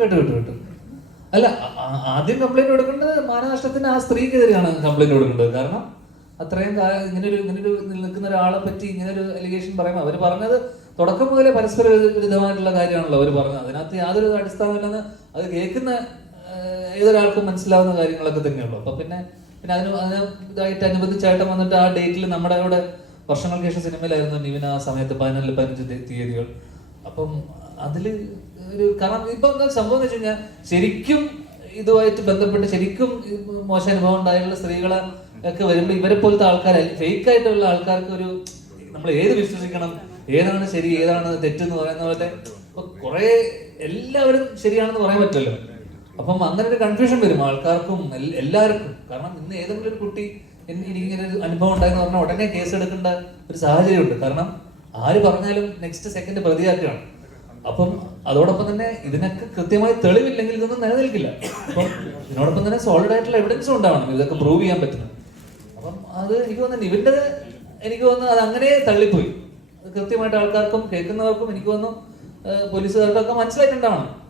കേട്ടു കേട്ടു കേട്ടു അല്ല ആദ്യം കംപ്ലൈന്റ് കൊടുക്കേണ്ടത് മാനനഷ്ടത്തിന് ആ സ്ത്രീക്കെതിരെയാണ് കംപ്ലൈന്റ് കൊടുക്കേണ്ടത് കാരണം അത്രയും ഇങ്ങനൊരു ഇങ്ങനൊരു നിൽക്കുന്ന ഒരാളെ പറ്റി ഇങ്ങനൊരു അലിഗേഷൻ പറയുമ്പോൾ അവർ പറഞ്ഞത് തുടക്കം മുതലേ പരസ്പര വിരുദ്ധമായിട്ടുള്ള കാര്യമാണല്ലോ അവർ പറഞ്ഞത് അതിനകത്ത് യാതൊരു അടിസ്ഥാനമില്ലെന്ന് അത് കേൾക്കുന്ന ഏതൊരാൾക്കും മനസ്സിലാവുന്ന കാര്യങ്ങളൊക്കെ തന്നെയുള്ളൂ അപ്പൊ പിന്നെ പിന്നെ അതിന് അതിന് ഇതായിട്ട് അനുബന്ധിച്ചായിട്ട് വന്നിട്ട് ആ ഡേറ്റിൽ നമ്മുടെ അവിടെ വർഷങ്ങൾക്ക് ശേഷം സിനിമയിലായിരുന്നു നിവിൻ ആ സമയത്ത് പതിനാല് പതിനഞ്ച് തീയതികൾ അപ്പം അതില് ഒരു കാരണം ഇപ്പൊ എന്താ സംഭവം എന്ന് വെച്ച് കഴിഞ്ഞാൽ ശരിക്കും ഇതുമായിട്ട് ബന്ധപ്പെട്ട് ശരിക്കും മോശം അനുഭവം ഉണ്ടായുള്ള സ്ത്രീകളെ ഒക്കെ വരുമ്പോൾ ഇവരെ പോലത്തെ ആൾക്കാരെ ഫേക്ക് ആയിട്ടുള്ള ആൾക്കാർക്ക് ഒരു നമ്മൾ ഏത് വിശ്വസിക്കണം ഏതാണ് ശരി ഏതാണ് തെറ്റെന്ന് പറയുന്ന പോലെ കുറെ എല്ലാവരും ശരിയാണെന്ന് പറയാൻ പറ്റുമല്ലോ അപ്പം അങ്ങനെ ഒരു കൺഫ്യൂഷൻ വരും ആൾക്കാർക്കും എല്ലാവർക്കും കാരണം ഇന്ന് ഏതെങ്കിലും ഒരു കുട്ടി എനിക്കിങ്ങനെ ഒരു അനുഭവം ഉണ്ടായെന്ന് പറഞ്ഞാൽ ഉടനെ കേസ് എടുക്കേണ്ട ഒരു സാഹചര്യമുണ്ട് കാരണം ആര് പറഞ്ഞാലും നെക്സ്റ്റ് സെക്കൻഡ് പ്രതിയാക്കുകയാണ് അപ്പം അതോടൊപ്പം തന്നെ ഇതിനൊക്കെ കൃത്യമായി തെളിവില്ലെങ്കിൽ ഇതൊന്നും നിലനിൽക്കില്ല അപ്പം ഇതിനോടൊപ്പം തന്നെ സോളിഡ് ആയിട്ടുള്ള എവിഡൻസും ഉണ്ടാവണം ഇതൊക്കെ പ്രൂവ് ചെയ്യാൻ പറ്റണം അപ്പം അത് എനിക്ക് തോന്നുന്നു ഇവന്റെ എനിക്ക് തോന്നുന്നു അത് അങ്ങനെ തള്ളിപ്പോയി കൃത്യമായിട്ട് ആൾക്കാർക്കും കേൾക്കുന്നവർക്കും എനിക്ക് തോന്നുന്നു പോലീസുകാർക്കൊക്കെ മനസ്സിലായിട്ടുണ്ടാവണം